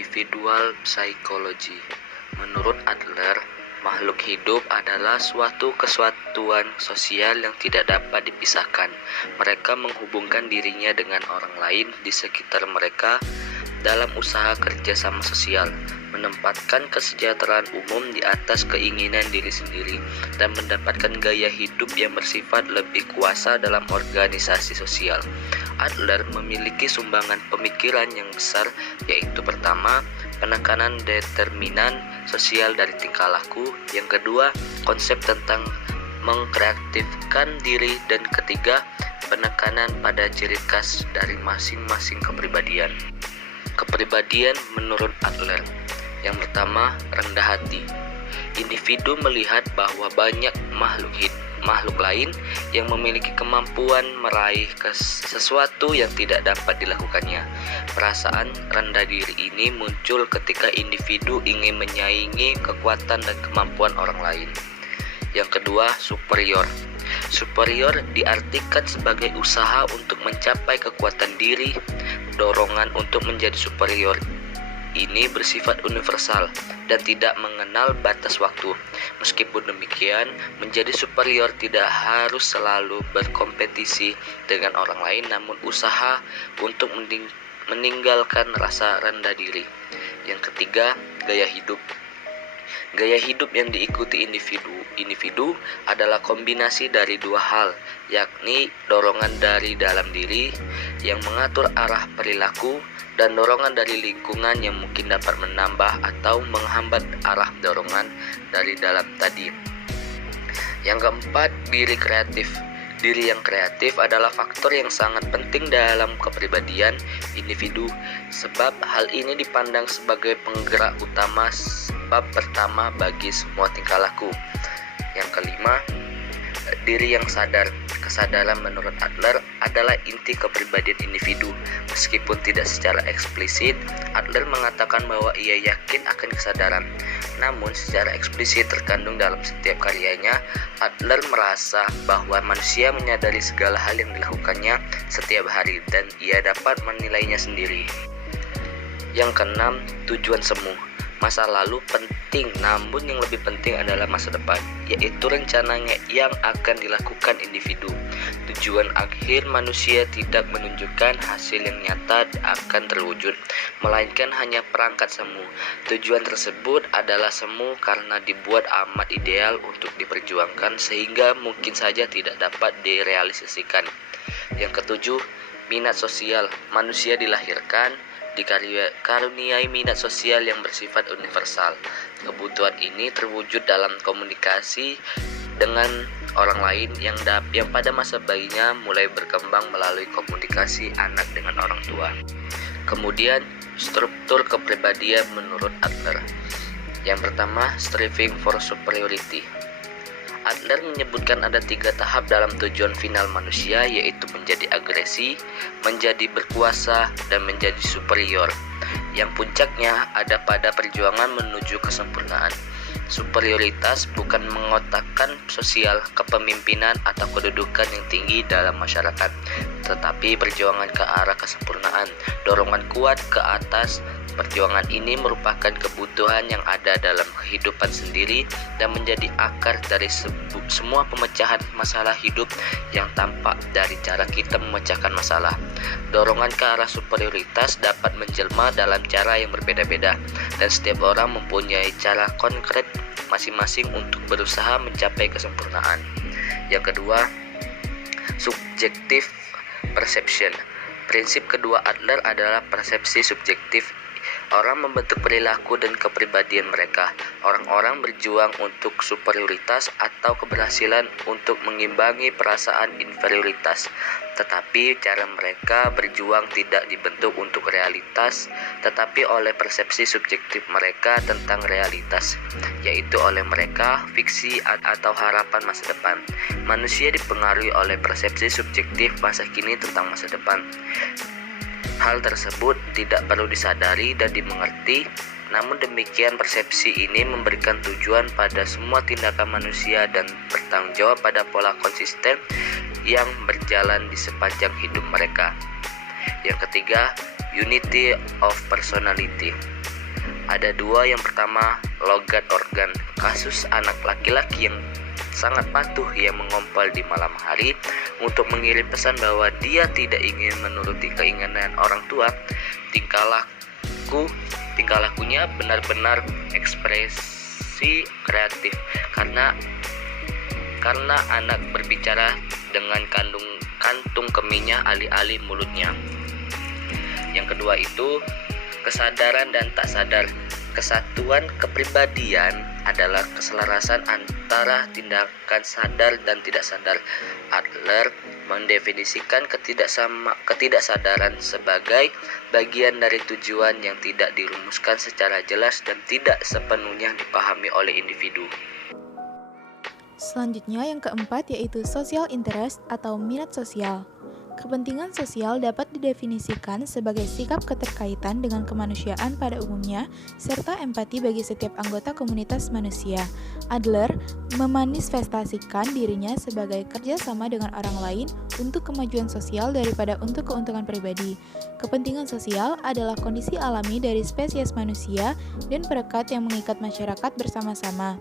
Individual Psychology. Menurut Adler, makhluk hidup adalah suatu kesatuan sosial yang tidak dapat dipisahkan. Mereka menghubungkan dirinya dengan orang lain di sekitar mereka dalam usaha kerjasama sosial, menempatkan kesejahteraan umum di atas keinginan diri sendiri, dan mendapatkan gaya hidup yang bersifat lebih kuasa dalam organisasi sosial. Adler memiliki sumbangan pemikiran yang besar, yaitu pertama, penekanan determinan sosial dari tingkah laku, yang kedua, konsep tentang mengkreatifkan diri, dan ketiga, penekanan pada ciri khas dari masing-masing kepribadian. Kepribadian menurut Adler. Yang pertama, rendah hati. Individu melihat bahwa banyak makhluk lain yang memiliki kemampuan meraih sesuatu yang tidak dapat dilakukannya. Perasaan rendah diri ini muncul ketika individu ingin menyaingi kekuatan dan kemampuan orang lain. Yang kedua, superior. Superior diartikan sebagai usaha untuk mencapai kekuatan diri. Dorongan untuk menjadi superior ini bersifat universal dan tidak mengenal batas waktu. Meskipun demikian, menjadi superior tidak harus selalu berkompetisi dengan orang lain, namun usaha untuk meninggalkan rasa rendah diri. Yang ketiga, gaya hidup. Gaya hidup yang diikuti individu adalah kombinasi dari dua hal, yakni dorongan dari dalam diri yang mengatur arah perilaku dan dorongan dari lingkungan yang mungkin dapat menambah atau menghambat arah dorongan dari dalam tadi. Yang keempat, diri kreatif. Diri yang kreatif adalah faktor yang sangat penting dalam kepribadian individu, sebab hal ini dipandang sebagai penggerak utama sebab pertama bagi semua tingkah laku. Yang kelima, diri yang sadar. Kesadaran menurut Adler adalah inti kepribadian individu. Meskipun tidak secara eksplisit, Adler mengatakan bahwa ia yakin akan kesadaran. Namun secara eksplisit terkandung dalam setiap karyanya, Adler merasa bahwa manusia menyadari segala hal yang dilakukannya setiap hari dan ia dapat menilainya sendiri. Yang keenam, tujuan semu. Masa lalu penting, namun yang lebih penting adalah masa depan, yaitu rencananya yang akan dilakukan individu. Tujuan akhir manusia tidak menunjukkan hasil yang nyata akan terwujud, melainkan hanya perangkat semu. Tujuan tersebut adalah semu karena dibuat amat ideal untuk diperjuangkan sehingga mungkin saja tidak dapat direalisasikan. Yang ketujuh, minat sosial. Manusia dilahirkan dikaruniai minat sosial yang bersifat universal. Kebutuhan ini terwujud dalam komunikasi dengan orang lain yang pada masa bayinya mulai berkembang melalui komunikasi anak dengan orang tua. Kemudian, struktur kepribadian menurut Adler. Yang pertama, striving for superiority. Adler menyebutkan ada 3 tahap dalam tujuan final manusia, yaitu menjadi agresi, menjadi berkuasa, dan menjadi superior. Yang puncaknya ada pada perjuangan menuju kesempurnaan. Superioritas bukan mengotakkan sosial, kepemimpinan, atau kedudukan yang tinggi dalam masyarakat, tetapi perjuangan ke arah kesempurnaan, dorongan kuat ke atas. Perjuangan ini merupakan kebutuhan yang ada dalam kehidupan sendiri dan menjadi akar dari semua pemecahan masalah hidup yang tampak dari cara kita memecahkan masalah. Dorongan ke arah superioritas dapat menjelma dalam cara yang berbeda-beda, dan setiap orang mempunyai cara konkret masing-masing untuk berusaha mencapai kesempurnaan. Yang kedua, subjective perception. Prinsip kedua Adler adalah persepsi subjektif. Orang membentuk perilaku dan kepribadian mereka. Orang-orang berjuang untuk superioritas atau keberhasilan untuk mengimbangi perasaan inferioritas. Tetapi cara mereka berjuang tidak dibentuk untuk realitas, tetapi oleh persepsi subjektif mereka tentang realitas, yaitu oleh mereka fiksi atau harapan masa depan. Manusia dipengaruhi oleh persepsi subjektif masa kini tentang masa depan. Hal tersebut tidak perlu disadari dan dimengerti, namun demikian persepsi ini memberikan tujuan pada semua tindakan manusia dan bertanggung jawab pada pola konsisten yang berjalan di sepanjang hidup mereka. Yang ketiga, unity of personality. Ada dua. Yang pertama, logat organ. Kasus anak laki-laki yang sangat patuh yang mengompol di malam hari untuk mengirim pesan bahwa dia tidak ingin menuruti keinginan orang tua. Tingkah lakunya benar-benar ekspresi kreatif karena anak berbicara dengan kantung kemihnya alih-alih mulutnya. Yang kedua itu kesadaran dan tak sadar. Kesatuan kepribadian adalah keselarasan antara tindakan sadar dan tidak sadar. Adler mendefinisikan ketidaksadaran sebagai bagian dari tujuan yang tidak dirumuskan secara jelas dan tidak sepenuhnya dipahami oleh individu. Selanjutnya yang keempat yaitu social interest atau minat sosial. Kepentingan sosial dapat didefinisikan sebagai sikap keterkaitan dengan kemanusiaan pada umumnya, serta empati bagi setiap anggota komunitas manusia. Adler memanifestasikan dirinya sebagai kerjasama dengan orang lain untuk kemajuan sosial daripada untuk keuntungan pribadi. Kepentingan sosial adalah kondisi alami dari spesies manusia dan perekat yang mengikat masyarakat bersama-sama.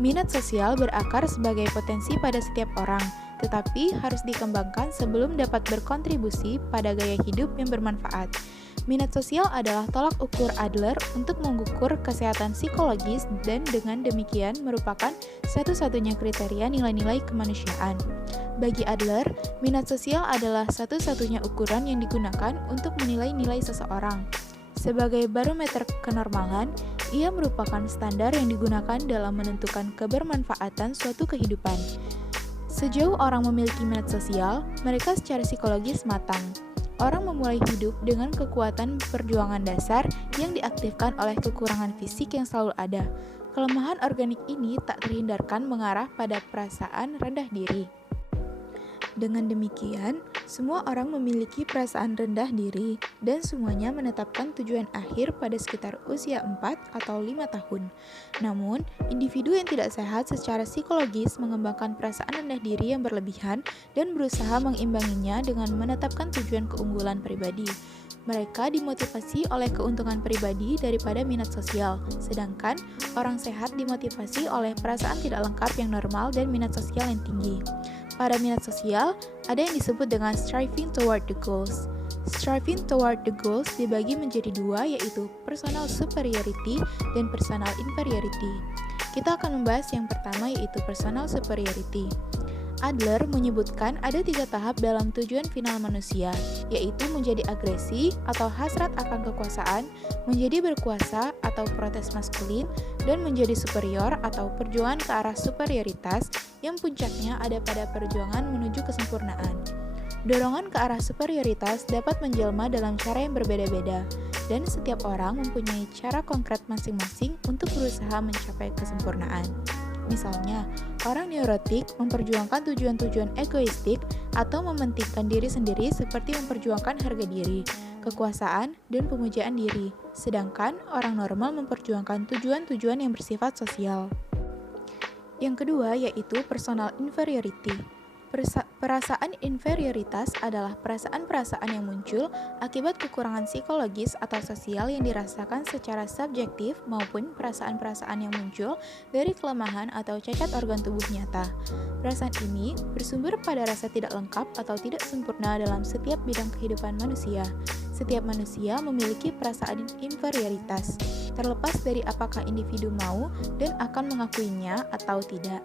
Minat sosial berakar sebagai potensi pada setiap orang, tetapi harus dikembangkan sebelum dapat berkontribusi pada gaya hidup yang bermanfaat. Minat sosial adalah tolak ukur Adler untuk mengukur kesehatan psikologis dan dengan demikian merupakan satu-satunya kriteria nilai-nilai kemanusiaan. Bagi Adler, minat sosial adalah satu-satunya ukuran yang digunakan untuk menilai nilai seseorang. Sebagai barometer kenormalan, ia merupakan standar yang digunakan dalam menentukan kebermanfaatan suatu kehidupan. Sejauh orang memiliki minat sosial, mereka secara psikologis matang. Orang memulai hidup dengan kekuatan perjuangan dasar yang diaktifkan oleh kekurangan fisik yang selalu ada. Kelemahan organik ini tak terhindarkan mengarah pada perasaan rendah diri. Dengan demikian, semua orang memiliki perasaan rendah diri dan semuanya menetapkan tujuan akhir pada sekitar usia 4 atau 5 tahun. Namun, individu yang tidak sehat secara psikologis mengembangkan perasaan rendah diri yang berlebihan dan berusaha mengimbanginya dengan menetapkan tujuan keunggulan pribadi. Mereka dimotivasi oleh keuntungan pribadi daripada minat sosial, sedangkan orang sehat dimotivasi oleh perasaan tidak lengkap yang normal dan minat sosial yang tinggi. Pada minat sosial, ada yang disebut dengan striving toward the goals. Striving toward the goals dibagi menjadi dua, yaitu personal superiority dan personal inferiority. Kita akan membahas yang pertama, yaitu personal superiority. Adler menyebutkan ada 3 tahap dalam tujuan final manusia, yaitu menjadi agresi atau hasrat akan kekuasaan, menjadi berkuasa atau protes maskulin, dan menjadi superior atau perjuangan ke arah superioritas yang puncaknya ada pada perjuangan menuju kesempurnaan. Dorongan ke arah superioritas dapat menjelma dalam cara yang berbeda-beda, dan setiap orang mempunyai cara konkret masing-masing untuk berusaha mencapai kesempurnaan. Misalnya, orang neurotik memperjuangkan tujuan-tujuan egoistik atau mementingkan diri sendiri seperti memperjuangkan harga diri, kekuasaan, dan pemujaan diri, sedangkan orang normal memperjuangkan tujuan-tujuan yang bersifat sosial. Yang kedua yaitu personal inferiority. Perasaan inferioritas adalah perasaan-perasaan yang muncul akibat kekurangan psikologis atau sosial yang dirasakan secara subjektif maupun perasaan-perasaan yang muncul dari kelemahan atau cacat organ tubuh nyata. Perasaan ini bersumber pada rasa tidak lengkap atau tidak sempurna dalam setiap bidang kehidupan manusia. Setiap manusia memiliki perasaan inferioritas, terlepas dari apakah individu mau dan akan mengakuinya atau tidak.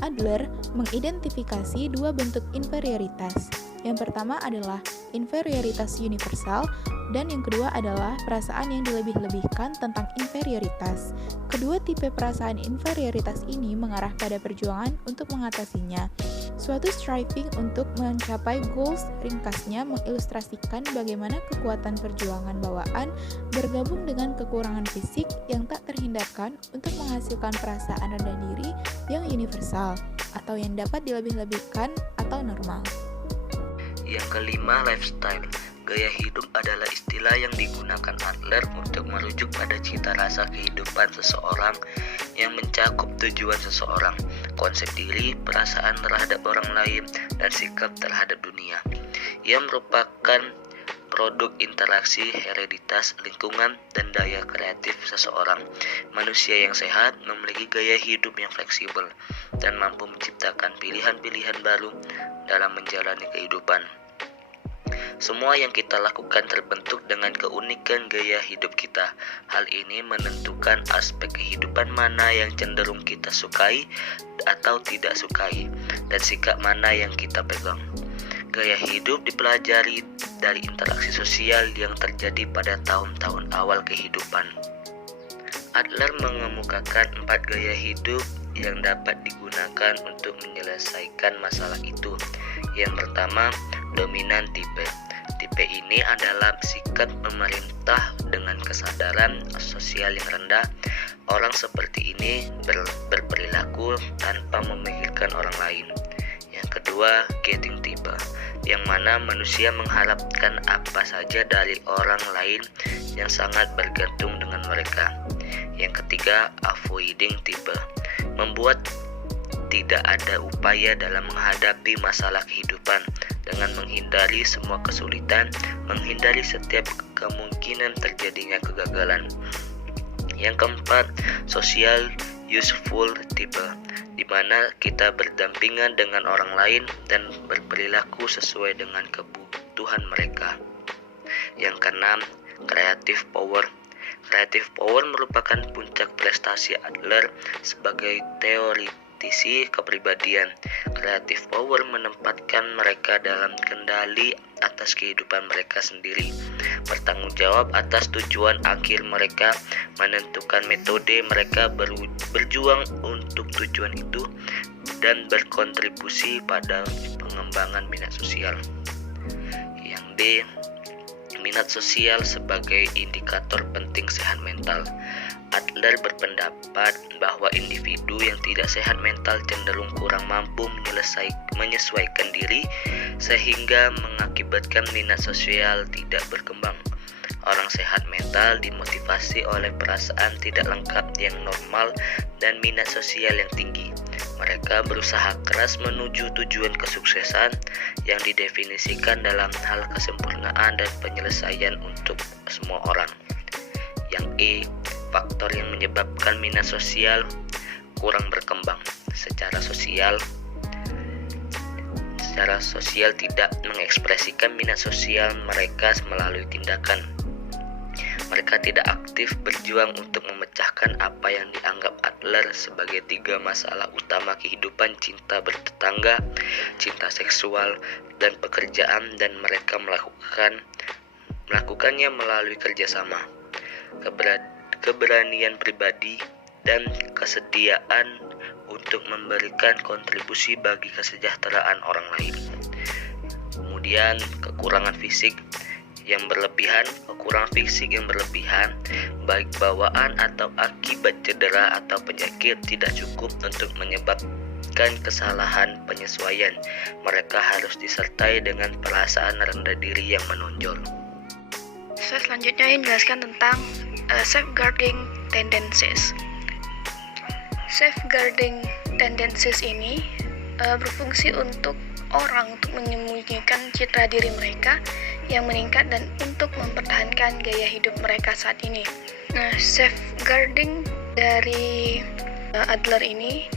Adler mengidentifikasi 2 bentuk inferioritas. Yang pertama adalah inferioritas universal dan yang kedua adalah perasaan yang dilebih-lebihkan tentang inferioritas. Kedua tipe perasaan inferioritas ini mengarah pada perjuangan untuk mengatasinya. Suatu striving untuk mencapai goals ringkasnya mengilustrasikan bagaimana kekuatan perjuangan bawaan bergabung dengan kekurangan fisik yang tak terhindarkan untuk menghasilkan perasaan rendah diri yang universal atau yang dapat dilebih-lebihkan atau normal. Yang kelima, lifestyle. Gaya hidup adalah istilah yang digunakan Adler untuk merujuk pada cita rasa kehidupan seseorang yang mencakup tujuan seseorang, konsep diri, perasaan terhadap orang lain, dan sikap terhadap dunia. Ia merupakan produk interaksi, hereditas, lingkungan, dan daya kreatif seseorang. Manusia yang sehat memiliki gaya hidup yang fleksibel dan mampu menciptakan pilihan-pilihan baru dalam menjalani kehidupan. Semua yang kita lakukan terbentuk dengan keunikan gaya hidup kita. Hal ini menentukan aspek kehidupan mana yang cenderung kita sukai atau tidak sukai, dan sikap mana yang kita pegang. Gaya hidup dipelajari dari interaksi sosial yang terjadi pada tahun-tahun awal kehidupan. Adler mengemukakan 4 gaya hidup yang dapat digunakan untuk menyelesaikan masalah itu. Yang pertama, dominan tipe. Tipe ini adalah sikap pemerintah dengan kesadaran sosial yang rendah. Orang seperti ini berperilaku tanpa memikirkan orang lain. Yang kedua, getting type, yang mana manusia mengharapkan apa saja dari orang lain yang sangat bergantung dengan mereka. Yang ketiga, avoiding type, membuat tidak ada upaya dalam menghadapi masalah kehidupan dengan menghindari semua kesulitan, menghindari setiap kemungkinan terjadinya kegagalan. Yang keempat, social useful type, di mana kita berdampingan dengan orang lain dan berperilaku sesuai dengan kebutuhan mereka. Yang keenam, creative power. Creative power merupakan puncak prestasi Adler sebagai teoritisi kepribadian. Creative power menempatkan mereka dalam kendali atas kehidupan mereka sendiri, bertanggung jawab atas tujuan akhir mereka, menentukan metode mereka berjuang untuk tujuan itu, dan berkontribusi pada pengembangan minat sosial. Yang D, minat sosial sebagai indikator penting sehat mental. Adler berpendapat bahwa individu yang tidak sehat mental cenderung kurang mampu menyesuaikan diri, sehingga mengakibatkan minat sosial tidak berkembang. Orang sehat mental dimotivasi oleh perasaan tidak lengkap yang normal dan minat sosial yang tinggi. Mereka berusaha keras menuju tujuan kesuksesan yang didefinisikan dalam hal kesempurnaan dan penyelesaian untuk semua orang. Yang E, faktor yang menyebabkan minat sosial kurang berkembang. Secara sosial tidak mengekspresikan minat sosial mereka melalui tindakan. Mereka tidak aktif berjuang untuk memecahkan apa yang dianggap Adler sebagai 3 masalah utama kehidupan: cinta bertetangga, cinta seksual, dan pekerjaan, dan mereka melakukannya melalui kerjasama, keberanian pribadi, dan kesediaan untuk memberikan kontribusi bagi kesejahteraan orang lain. Kemudian kekurangan fisik yang berlebihan, baik bawaan atau akibat cedera atau penyakit, tidak cukup untuk menyebabkan kesalahan penyesuaian. Mereka harus disertai dengan perasaan rendah diri yang menonjol. Saya selanjutnya menjelaskan tentang safeguarding tendencies. Safeguarding tendencies ini berfungsi untuk orang untuk menyembunyikan citra diri mereka yang meningkat dan untuk mempertahankan gaya hidup mereka saat ini. Nah, safeguarding dari Adler ini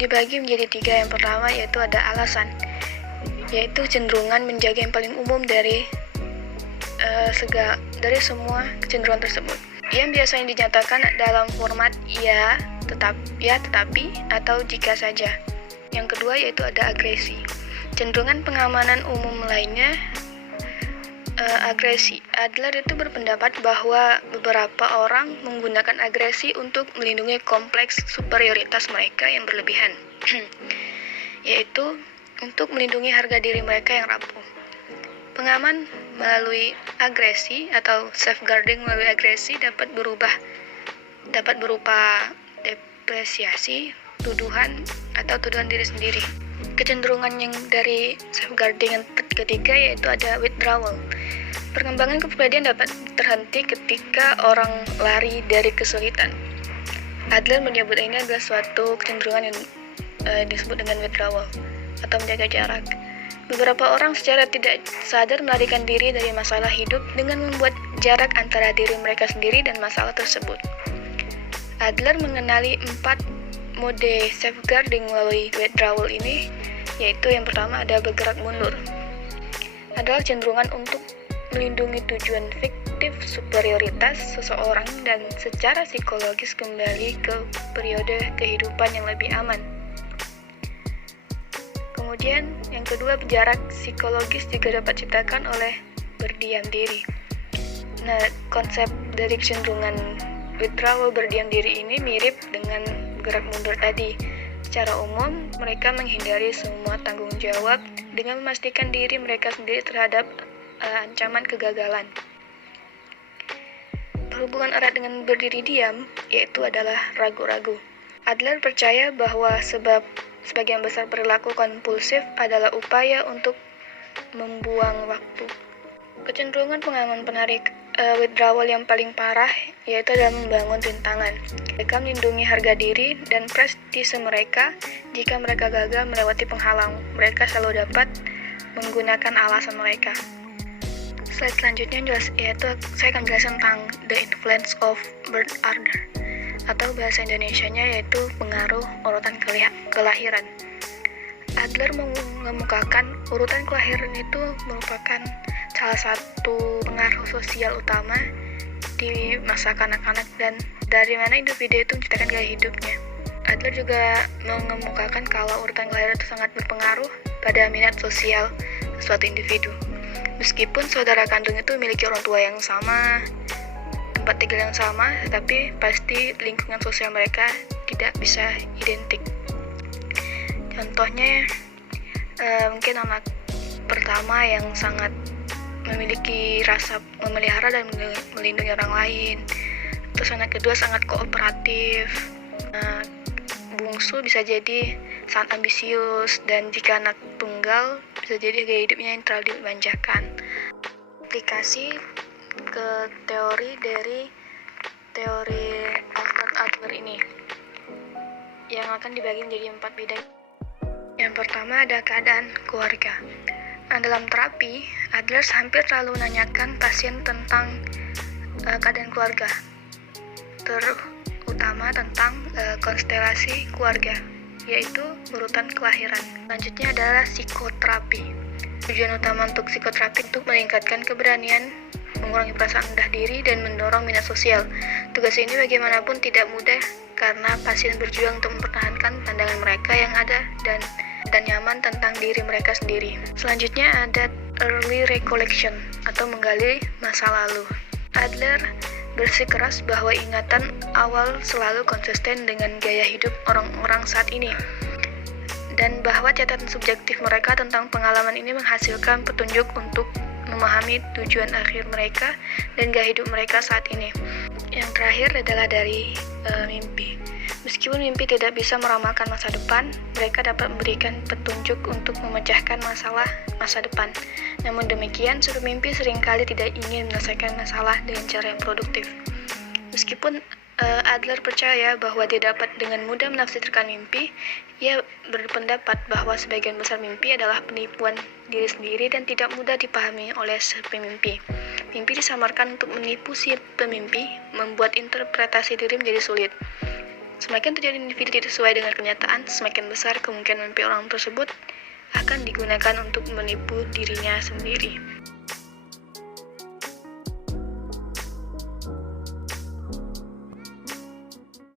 dibagi menjadi 3. Yang pertama yaitu ada alasan, yaitu cenderungan menjaga yang paling umum dari semua kecenderungan tersebut, yang biasanya dinyatakan dalam format ya, tetapi, atau jika saja. Yang kedua yaitu ada agresi. Cenderungan pengamanan umum lainnya, agresi. Adler itu berpendapat bahwa beberapa orang menggunakan agresi untuk melindungi kompleks superioritas mereka yang berlebihan, yaitu untuk melindungi harga diri mereka yang rapuh. Pengaman melalui agresi atau safeguarding melalui agresi dapat berupa depresiasi, tuduhan, atau tuduhan diri sendiri. Kecenderungan yang dari safeguarding yang ketiga yaitu ada withdrawal. Perkembangan kepribadian dapat terhenti ketika orang lari dari kesulitan. Adler menyebut ini adalah suatu kecenderungan yang disebut dengan withdrawal atau menjaga jarak. Beberapa orang secara tidak sadar melarikan diri dari masalah hidup dengan membuat jarak antara diri mereka sendiri dan masalah tersebut. Adler mengenali 4 mode safeguarding melalui withdrawal ini, yaitu yang pertama ada bergerak mundur. Adalah cenderungan untuk melindungi tujuan fiktif superioritas seseorang dan secara psikologis kembali ke periode kehidupan yang lebih aman. Kemudian, yang kedua, jarak psikologis juga dapat diciptakan oleh berdiam diri. Nah, konsep dari kecenderungan withdrawal berdiam diri ini mirip dengan gerak mundur tadi. Secara umum, mereka menghindari semua tanggung jawab dengan memastikan diri mereka sendiri terhadap ancaman kegagalan. Berhubungan erat dengan berdiri diam, yaitu adalah ragu-ragu. Adler percaya bahwa sebagian besar perilaku kompulsif adalah upaya untuk membuang waktu. Kecenderungan pengaman penarik withdrawal yang paling parah yaitu adalah membangun rintangan. Mereka melindungi harga diri dan prestise mereka jika mereka gagal melewati penghalang. Mereka selalu dapat menggunakan alasan mereka. Slide selanjutnya yaitu saya akan menjelaskan tentang the influence of birth order, atau bahasa Indonesianya yaitu pengaruh urutan kelahiran. Adler mengemukakan urutan kelahiran itu merupakan salah satu pengaruh sosial utama di masa kanak-kanak dan dari mana individu itu menciptakan gaya hidupnya. Adler juga mengemukakan kalau urutan kelahiran itu sangat berpengaruh pada minat sosial suatu individu. Meskipun saudara kandung itu memiliki orang tua yang sama, tempat tinggal yang sama, tapi pasti lingkungan sosial mereka tidak bisa identik. Contohnya, mungkin anak pertama yang sangat memiliki rasa memelihara dan melindungi orang lain. Terus anak kedua sangat kooperatif. Bungsu bisa jadi sangat ambisius, dan jika anak tunggal bisa jadi gaya hidupnya yang terlalu dimanjakan. Aplikasi ke teori Alfred Adler ini yang akan dibagi menjadi 4 bidang. Yang pertama ada keadaan keluarga. Dalam terapi, Adler hampir selalu menanyakan pasien tentang keadaan keluarga, terutama tentang konstelasi keluarga, yaitu urutan kelahiran. Selanjutnya adalah psikoterapi. Tujuan utama untuk psikoterapi untuk meningkatkan keberanian, mengurangi perasaan rendah diri, dan mendorong minat sosial. Tugas ini bagaimanapun tidak mudah karena pasien berjuang untuk mempertahankan pandangan mereka yang ada dan nyaman tentang diri mereka sendiri. Selanjutnya ada early recollection atau menggali masa lalu. Adler bersikeras bahwa ingatan awal selalu konsisten dengan gaya hidup orang-orang saat ini, dan bahwa catatan subjektif mereka tentang pengalaman ini menghasilkan petunjuk untuk memahami tujuan akhir mereka dan gaya hidup mereka saat ini. Yang terakhir adalah dari mimpi. Meskipun mimpi tidak bisa meramalkan masa depan, mereka dapat memberikan petunjuk untuk memecahkan masalah masa depan. Namun demikian, sudut mimpi seringkali tidak ingin menyelesaikan masalah dengan cara yang produktif. Meskipun Adler percaya bahwa dia dapat dengan mudah menafsirkan mimpi, ia berpendapat bahwa sebagian besar mimpi adalah penipuan diri sendiri dan tidak mudah dipahami oleh si pemimpi. Mimpi disamarkan untuk menipu si pemimpi, membuat interpretasi diri menjadi sulit. Semakin tujuan individu tidak sesuai dengan kenyataan, semakin besar kemungkinan mimpi orang tersebut akan digunakan untuk menipu dirinya sendiri.